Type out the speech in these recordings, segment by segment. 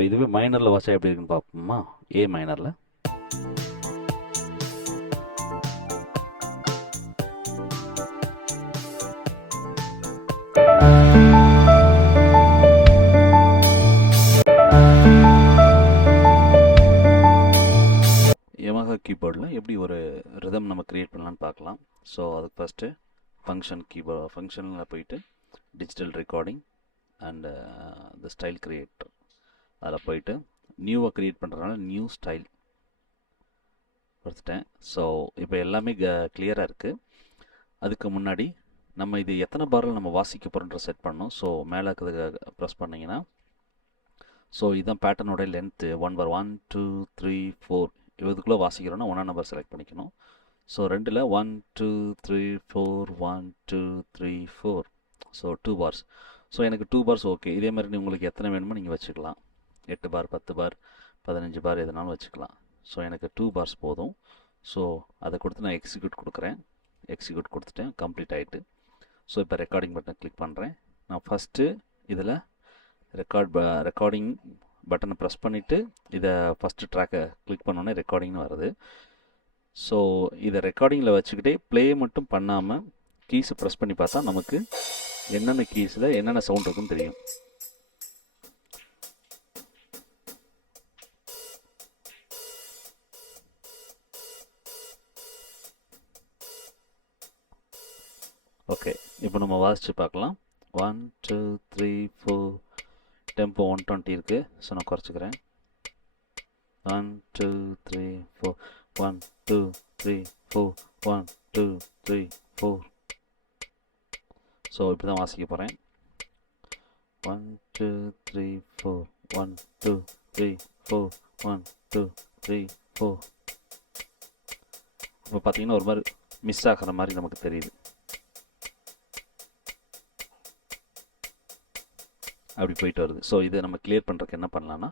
இப்போ இதுவே மைனரில் வாட்சா எப்படி இருக்குன்னு பார்ப்போமா. ஏ மைனரில் யமஹா கீபோர்டில் எப்படி ஒரு ரிதம் நம்ம க்ரியேட் பண்ணலான்னு பார்க்கலாம். ஸோ அதுக்கு ஃபஸ்ட்டு ஃபங்க்ஷனில் போயிட்டு digital recording and the style creator அதில் போயிட்டு நியூவாக க்ரியேட் பண்ணுறதுனால நியூ ஸ்டைல் கொடுத்துட்டேன். ஸோ இப்போ எல்லாமே கிளியராக இருக்குது. அதுக்கு முன்னாடி நம்ம இது எத்தனை பாரில் நம்ம வாசிக்க போகிறோன்ற செட் பண்ணோம். ஸோ மேலே இருக்கிறது ப்ரெஸ் பண்ணிங்கன்னா ஸோ இதுதான் பேட்டர்னோட லென்த்து 1 பார் 1 2 3 4 இதுக்குள்ளே வாசிக்கிறோன்னா 1 நம்பர் செலக்ட் பண்ணிக்கணும். ஸோ 2ல் 1 2 3 4 1 2 3 4 ஸோ 2 பார்ஸ். ஸோ எனக்கு 2 பார்ஸ் ஓகே. இதே மாதிரி உங்களுக்கு எத்தனை வேணுமோ நீங்கள் வச்சுக்கலாம். 8 பார் 10 பார் 15 பார் எதுனாலும் வச்சுக்கலாம். ஸோ எனக்கு 2 பார்ஸ் போதும். ஸோ அதை கொடுத்து நான் எக்ஸிக்யூட் கொடுக்குறேன். எக்ஸிக்யூட் கொடுத்துட்டேன், கம்ப்ளீட் ஆகிட்டு. ஸோ இப்போ ரெக்கார்டிங் பட்டன் கிளிக் பண்ணுறேன். நான் ஃபஸ்ட்டு இதில் ரெக்கார்டிங் பட்டனை ப்ரெஸ் பண்ணிவிட்டு இதை ஃபஸ்ட்டு ட்ராக்கை கிளிக் பண்ணோன்னே ரெக்கார்டிங்னு வருது. ஸோ இதை ரெக்கார்டிங்கில் வச்சுக்கிட்டே ப்ளே மட்டும் பண்ணாமல் கீஸை ப்ரெஸ் பண்ணி பார்த்தா நமக்கு என்னென்ன கீஸில் என்னென்ன சவுண்ட் இருக்குன்னு தெரியும். ஓகே, இப்போ நம்ம வாசித்து பார்க்கலாம். 1 2 3 4 டெம்போ 120 இருக்குது. ஸோ நான் குறைச்சிக்கிறேன். 1 2 3 4 1 2 3 4 1 2 3 4. ஸோ இப்படி தான் வாசிக்க போகிறேன். 1 2 3 4 1 2 3 4 1 2 3 4. இப்போ பார்த்தீங்கன்னா ஒரு மாதிரி மிஸ் ஆகிற மாதிரி நமக்கு தெரியுது. அப்படி போயிட்டு வருது. ஸோ இதை நம்ம கிளியர் பண்ணுறதுக்கு என்ன பண்ணலான்னா,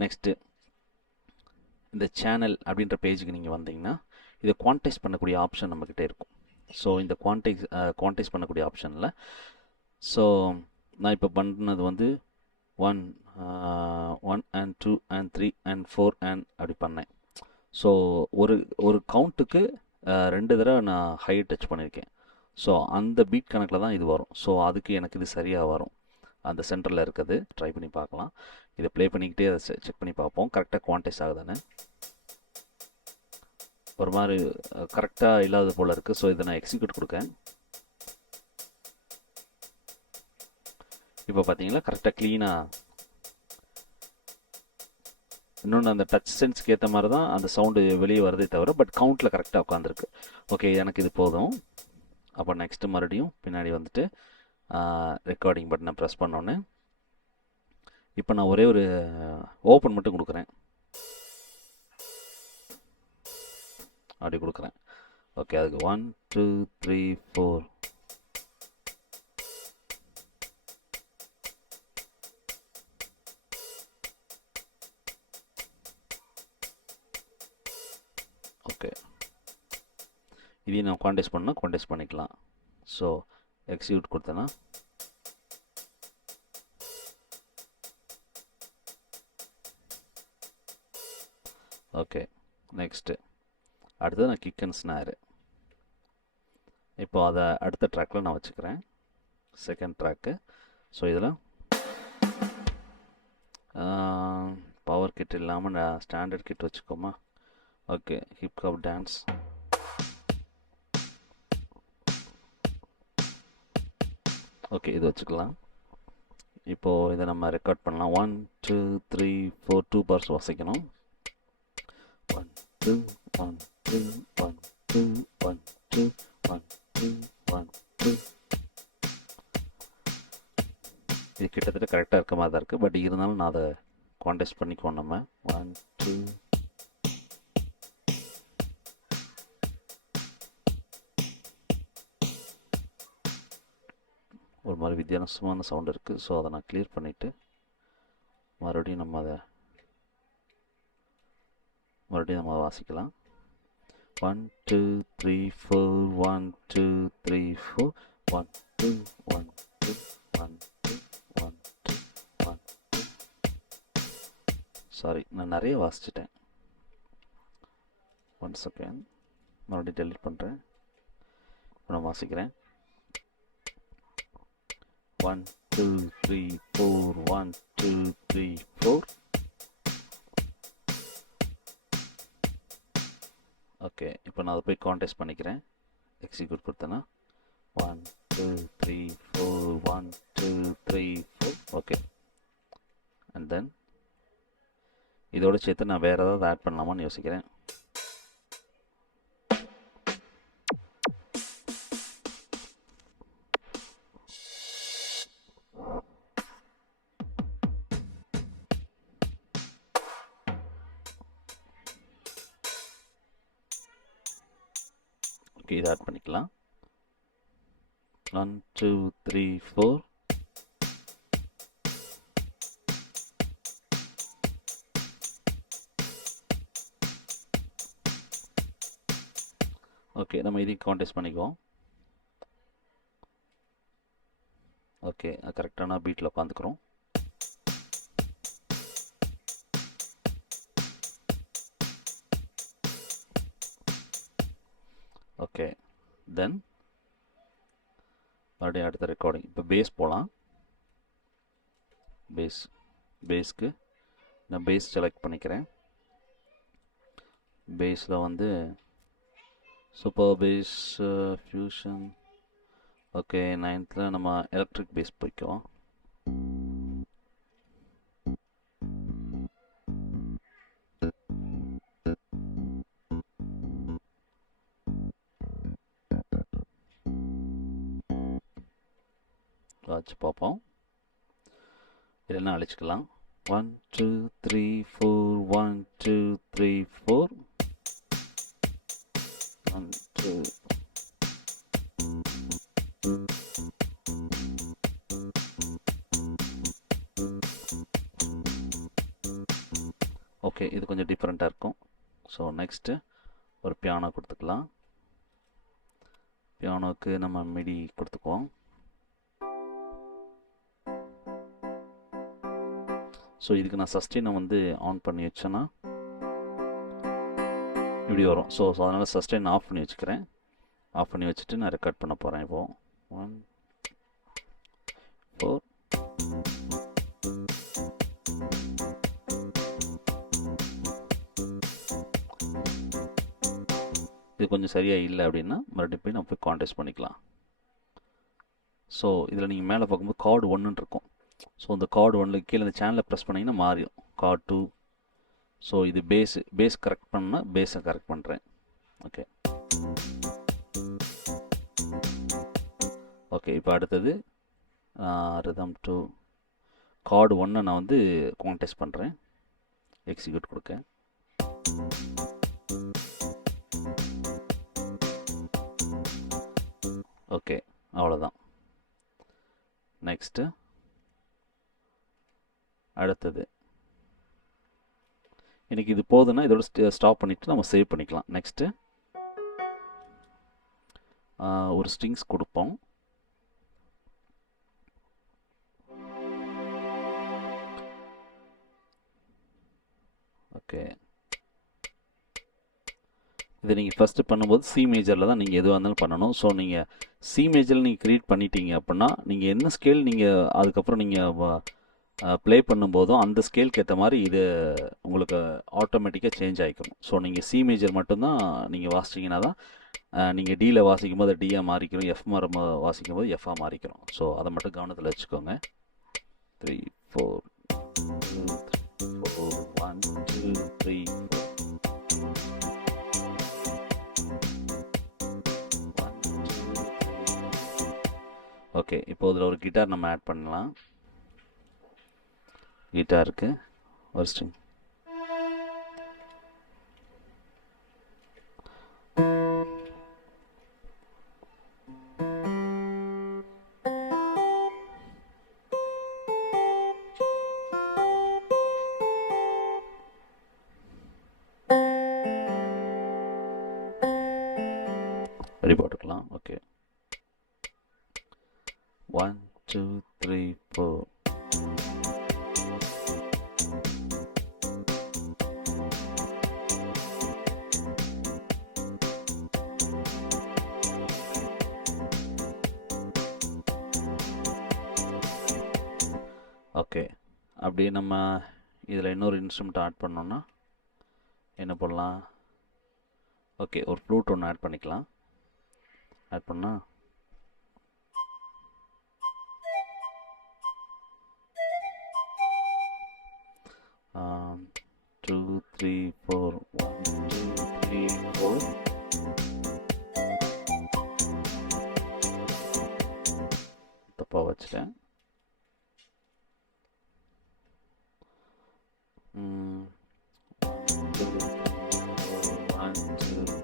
நெக்ஸ்ட்டு இந்த சேனல் அப்படின்ற பேஜுக்கு நீங்கள் வந்தீங்கன்னா இதை குவான்டைஸ் பண்ணக்கூடிய ஆப்ஷன் நம்மக்கிட்ட இருக்கும். ஸோ இந்த குவான்டைஸ் பண்ணக்கூடிய ஆப்ஷனில் ஸோ நான் இப்போ பண்ணது வந்து 1 and 2 and 3 and 4 and அப்படி பண்ணேன். ஸோ ஒரு கவுண்ட்டுக்கு 2 தடவை நான் ஹை டச் பண்ணியிருக்கேன். ஸோ அந்த பீட் கணக்கில் தான் இது வரும். ஸோ அதுக்கு எனக்கு இது சரியாக வரும். அந்த சென்டரில் இருக்குது. ட்ரை பண்ணி பார்க்கலாம். இதை ப்ளே பண்ணிக்கிட்டே அதை செக் பண்ணி பார்ப்போம் கரெக்டாக குவான்டைஸ் ஆகுதானே. ஒரு மாதிரி கரெக்டாக இல்லாத போல் இருக்குது. ஸோ இதை நான் எக்ஸிக்யூட் கொடுக்கேன். இப்போ பார்த்தீங்களா கரெக்டாக க்ளீனாக. இன்னொன்று அந்த டச் சென்ஸ்க்கு ஏற்ற மாதிரி தான் அந்த சவுண்டு வெளியே வருதே தவிர பட் கவுண்டில் கரெக்டாக உட்காந்துருக்கு. ஓகே, எனக்கு இது போதும். அப்போ நெக்ஸ்ட்டு மறுபடியும் பின்னாடி வந்துட்டு ரெக்கார்டிங் பட்டனை ப்ரெஸ் பண்ணோன்னே இப்போ நான் ஒரே ஒரு ஓப்பன் மட்டும் கொடுக்குறேன். அப்படி கொடுக்குறேன். ஓகே, அதுக்கு 1 2 3 4. ஓகே, இதையும் நான் குவான்டைஸ் பண்ணால் குவான்டைஸ் பண்ணிக்கலாம். ஸோ எக்ஸிக்யூட் கொடுத்தேன்னா ஓகே. நெக்ஸ்ட்டு அடுத்தது நான் கிக் அண்ட் ஸ்னாரு. இப்போ அதை அடுத்த ட்ராக்கில் நான் வச்சுக்கிறேன், செகண்ட் ட்ராக்கு. ஸோ இதில் பவர் கிட் இல்லாமல் நான் ஸ்டாண்டர்ட் கிட் வச்சுக்கோமா. Okay, hip hop dance. ஓகே, இது வச்சுக்கலாம். இப்போது இதை நம்ம ரெக்கார்ட் பண்ணலாம். 1 2 3 4 2 பார்ஸ் வாசிக்கணும். 1 2 1 2 1 2 1 2 1 2 1 2. இது கிட்டத்தட்ட கரெக்டாக இருக்க மாதிரி தான் இருக்குது. பட் இருந்தாலும் நான் அதை குவான்டைஸ் பண்ணிக்குவோம் நம்ம. 1 2 ஒரு மாதிரி வித்தியாசமான சவுண்ட் இருக்குது. ஸோ அதை நான் கிளியர் பண்ணிவிட்டு மறுபடியும் நம்ம வாசிக்கலாம். 1 2 3 4 1 2 3 4 1 2 1 2 1 2 1 2 1 2. சாரி, நான் நிறைய வாசிச்சிட்டேன். 1 செகண்ட், மறுபடியும் டெலிட் பண்ணுறேன். இப்போ நான் வாசிக்கிறேன். 1 2 3 4 1 2 3 4. ஓகே, இப்போ நான் அதை போய் கான்டெஸ்ட் பண்ணிக்கிறேன். எக்ஸிக்யூட் கொடுத்தேன்னா 1 2 3 4 1 2 3 4. ஓகே, அண்ட் தென் இதோட சேர்த்து நான் வேறு ஏதாவது ஆட் பண்ணலாமான்னு யோசிக்கிறேன். ஓகே, இதை ஆட் பண்ணிக்கலாம். 1 2 3 4. ஓகே, நம்ம இதையும் கான்டெஸ்ட் பண்ணிக்குவோம். ஓகே, கரெக்டான பீட்டில் உட்காந்துக்கிறோம். ஓகே, தென் மறுபடியும் அடுத்த ரெக்கார்டிங். இப்போ பேஸ் போகலாம். பேஸ்க்கு நான் பேஸ் செலக்ட் பண்ணிக்கிறேன். பேஸில் வந்து super base, fusion. Okay, 9th நம்ம எலக்ட்ரிக் பேஸ் போய்க்குவோம். வச்சு பார்ப்போம், இல்லைன்னா அழிச்சிக்கலாம். 1 2 3 4 1 2 3 4 1 2. ஓகே, இது கொஞ்சம் டிஃப்ரெண்ட்டாக இருக்கும். ஸோ நெக்ஸ்ட்டு ஒரு பியானோ கொடுத்துக்கலாம். பியானோவுக்கு நம்ம மிடி கொடுத்துக்குவோம். ஸோ இதுக்கு நான் சஸ்டெயினை வந்து ஆன் பண்ணி வச்சேன்னா இப்படி வரும். ஸோ அதனால் சஸ்டெயின் ஆஃப் பண்ணி வச்சுக்கிறேன். ஆஃப் பண்ணி வச்சுட்டு நான் ரெக்கார்ட் பண்ண போகிறேன். இப்போது 1 4. இது கொஞ்சம் சரியாக இல்லை அப்படின்னா மறுபடியும் போய் நம்ம போய் கான்டெஸ்ட் பண்ணிக்கலாம். ஸோ இதில் நீங்கள் மேலே பார்க்கும்போது கார்டு 1 இருக்கும். ஸோ இந்த கார்டு 1 கீழே இந்த சேனலை ப்ரெஸ் பண்ணிங்கன்னா மாறிடும் கார்டு 2. ஸோ இது பேஸ் கரெக்ட் பண்ணால் பேஸை கரெக்ட் பண்ணுறேன். ஓகே ஓகே, இப்போ அடுத்தது ரிதம் 2 கார்டு 1 நான் வந்து கான்டெஸ்ட் பண்ணுறேன். எக்ஸிக்யூட் கொடுக்க. ஓகே, அவ்வளோதான். நெக்ஸ்ட்டு அடுத்தது எனக்கு இது போதுன்னா இதோட ஸ்டாப் பண்ணிவிட்டு நம்ம சேவ் பண்ணிக்கலாம். நெக்ஸ்ட்டு ஒரு ஸ்ட்ரிங்ஸ் கொடுப்போம். ஓகே, இதை நீங்கள் ஃபஸ்ட்டு பண்ணும்போது சி மேஜரில் தான் நீங்கள் எதுவாக இருந்தாலும் பண்ணணும். ஸோ நீங்கள் சி மேஜரில் நீங்கள் க்ரியேட் பண்ணிட்டீங்க அப்படின்னா நீங்கள் என்ன ஸ்கேல் நீங்கள் அதுக்கப்புறம் நீங்கள் ப்ளே பண்ணும்போதும் அந்த ஸ்கேலுக்கு ஏற்ற மாதிரி இது உங்களுக்கு ஆட்டோமேட்டிக்காக சேஞ்ச் ஆகிக்கணும். ஸோ நீங்கள் சி மேஜர் மட்டும்தான் நீங்கள் வாசிச்சிங்கன்னா தான் நீங்கள் டியில் வாசிக்கும் போது டியாக மாறிக்கிறோம், எஃப் வாசிக்கும் போது எஃப்ஆ மாறிக்கிறோம். ஸோ அதை மட்டும் கவனத்தில் வச்சுக்கோங்க. 3 4 1 2 3 4. ஓகே, இப்போ இதில் ஒரு கிட்டார் நம்ம ஆட் பண்ணலாம். கிட்டாருக்கு ஒரு ஸ்ட்ரிங். ரெடி போட்டுக்கலாம். ஓகே, 1 2 3 4. ஓகே, அப்படியே நம்ம இதில் இன்னொரு இன்ஸ்ட்ருமெண்ட் ஆட் பண்ணோன்னா என்ன பண்ணலாம்? ஓகே, ஒரு ஃப்ளூட் ஒன்று ஆட் பண்ணிக்கலாம். ஆட் பண்ணால் டூ த்ரீ ஃபோர் 1 2 3 4 தப்பாக வச்சுட்டேன். 1 2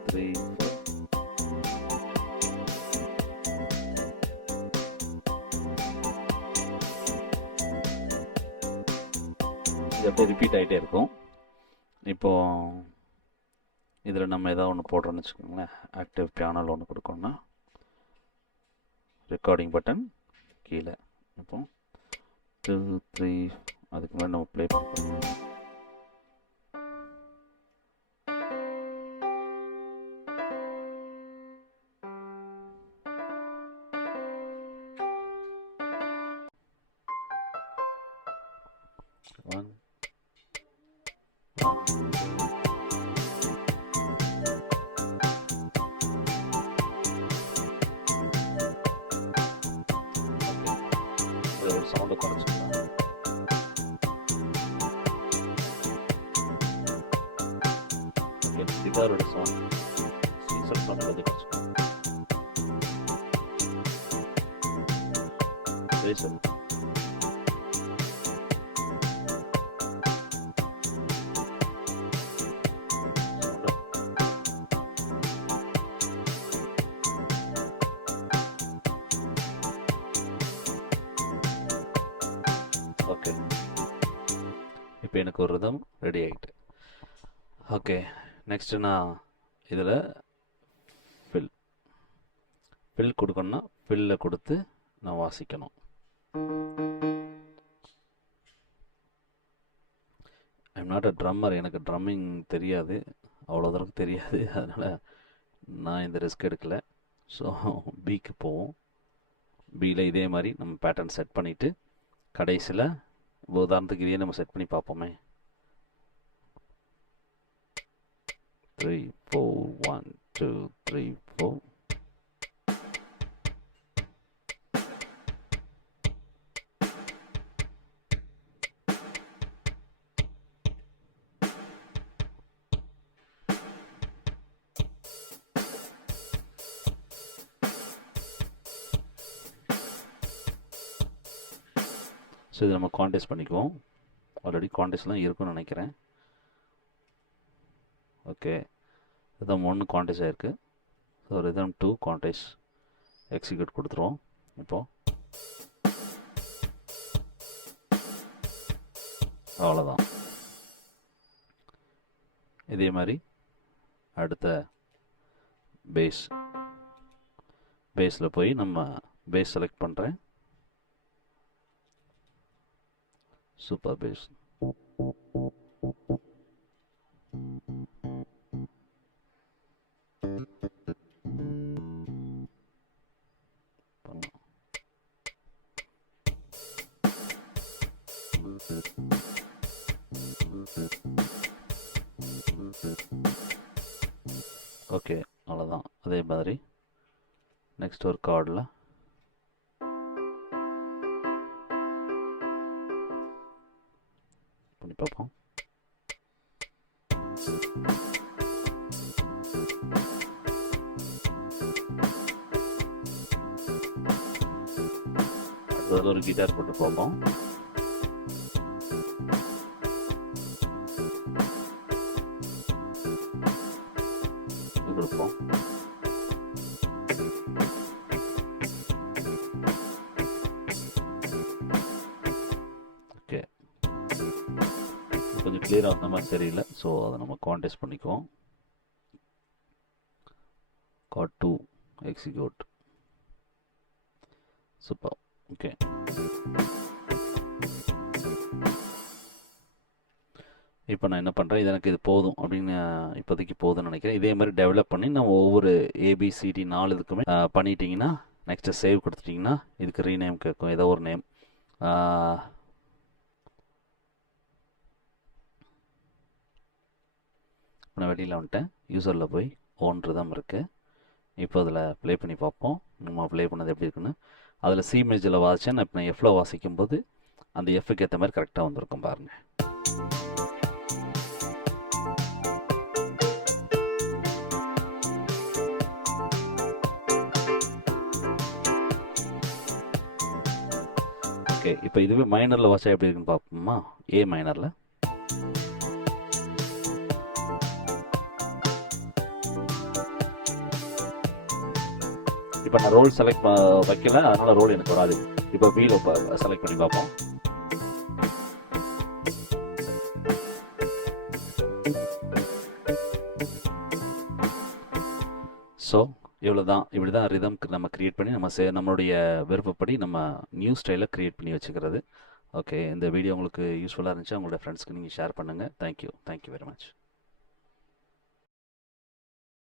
3 4 இது அப்படியே ரிப்பீட் ஆகிட்டே இருக்கும். இப்போது இதில் நம்ம ஏதாவது ஒன்று போடுறோன்னு வச்சுக்கோங்களேன். ஆக்டிவ் பியானோவில் ஒன்று கொடுக்கணும்னா ரெக்கார்டிங் பட்டன் கீழே. இப்போ 2 3 அதுக்கு முன்னாடி நம்ம ப்ளே பண்ணுறோம். சவுண்டை குறைச்சிக்கலாம். ஓகே, கிட்டாரோட சவுண்ட் சீசர் சவுண்டை கொஞ்சம் குறைச்சிக்கலாம். பேசல் ஓகே, இப்போ எனக்கு ஒரு ரிதம் ரெடி ஆகிட்டு. ஓகே, நெக்ஸ்ட்டு நான் இதில் ஃபில் கொடுக்கணுன்னா ஃபில்ல கொடுத்து நான் வாசிக்கணும். ஐம் நாட் அ ட்ரம்மர், எனக்கு ட்ரம்மிங் தெரியாது, அவ்வளோ தூரம் தெரியாது. அதனால் நான் இந்த ரிஸ்க் எடுக்கலை. ஸோ பிக்கு போவோம். பியில் இதே மாதிரி நம்ம பேட்டர்ன் செட் பண்ணிவிட்டு கடைசியில் உதாரணத்துக்கு இதே நம்ம செட் பண்ணி பார்ப்போமே. 3 4 1 2 3 4. ஸோ இது நம்ம கான்டெஸ்ட் பண்ணிக்குவோம். ஆல்ரெடி கான்டெஸ்ட்லாம் இருக்குன்னு நினைக்கிறேன். ஓகே, ரிதம் 1 கான்டெஸ்ட் ஆகிருக்கு. ஸோ ரிதம் 2 கான்டெஸ்ட் எக்ஸிக்யூட் கொடுத்துருவோம். இப்போது அவ்வளோதான். இதே மாதிரி அடுத்த பேஸில் போய் நம்ம பேஸ் செலக்ட் பண்ணுறேன். Super bass. ஓகே, அவ்வளோதான். அதே மாதிரி நெக்ஸ்ட் ஒரு கார்டில் பண்ணி பார்ப்போம். அடுத்தது ஒரு கிட்டார் போட்டு பார்ப்போம். கொடுப்போம். ஓகே, கொஞ்சம் கிளியராக அந்த மாதிரி தெரியல. ஸோ அதை நம்ம கான்டெஸ்ட் பண்ணிக்குவோம். Card 2 execute. சூப்பர். ஓகே, இப்போ நான் என்ன பண்ணுறேன், இது எனக்கு இது போதும் அப்படின்னு இப்போதைக்கு போதும்னு நினைக்கிறேன். இதே மாதிரி டெவலப் பண்ணி நம்ம ஒவ்வொரு ABCD 4 இதுக்குமே பண்ணிட்டீங்கன்னா நெக்ஸ்ட்டு சேவ் கொடுத்துட்டிங்கன்னா இதுக்கு ரீநேம் கேட்கும், ஏதோ ஒரு நேம். இப்போ நான் வெளியில் வந்துட்டேன். யூசரில் போய் ஓன் ரிதம் இருக்குது. இப்போ அதில் ப்ளே பண்ணி பார்ப்போம் நம்ம ப்ளே பண்ணது எப்படி இருக்குன்னு. அதில் சி மேஜரில் வாசித்தேன். நான் இப்போ நான் எஃப்பில் வாசிக்கும்போது அந்த எஃப்க்கு ஏற்ற மாதிரி கரெக்டாக வந்திருக்கும் பாருங்கள். ஓகே, இப்போ இதுவே மைனரில் வாசிச்சா எப்படி இருக்குன்னு பார்ப்போமா? ஏ மைனரில் இப்போ நான் ரோல் செலக்ட் வைக்கல, அதனால ரோல் எனக்கு வராது. இப்போ வீல் செலக்ட் பண்ணி பார்ப்போம். ஸோ இவ்வளோதான். இப்படி தான் ரிதம்க்கு நம்ம க்ரியேட் பண்ணி நம்மளுடைய விருப்பப்படி நம்ம நியூ ஸ்டைலில் க்ரியேட் பண்ணி வச்சுக்கிறது. ஓகே, இந்த வீடியோ உங்களுக்கு யூஸ்ஃபுல்லாக இருந்துச்சு, உங்களோட ஃப்ரெண்ட்ஸ்க்கு நீங்கள் ஷேர் பண்ணுங்கள். Thank you very much.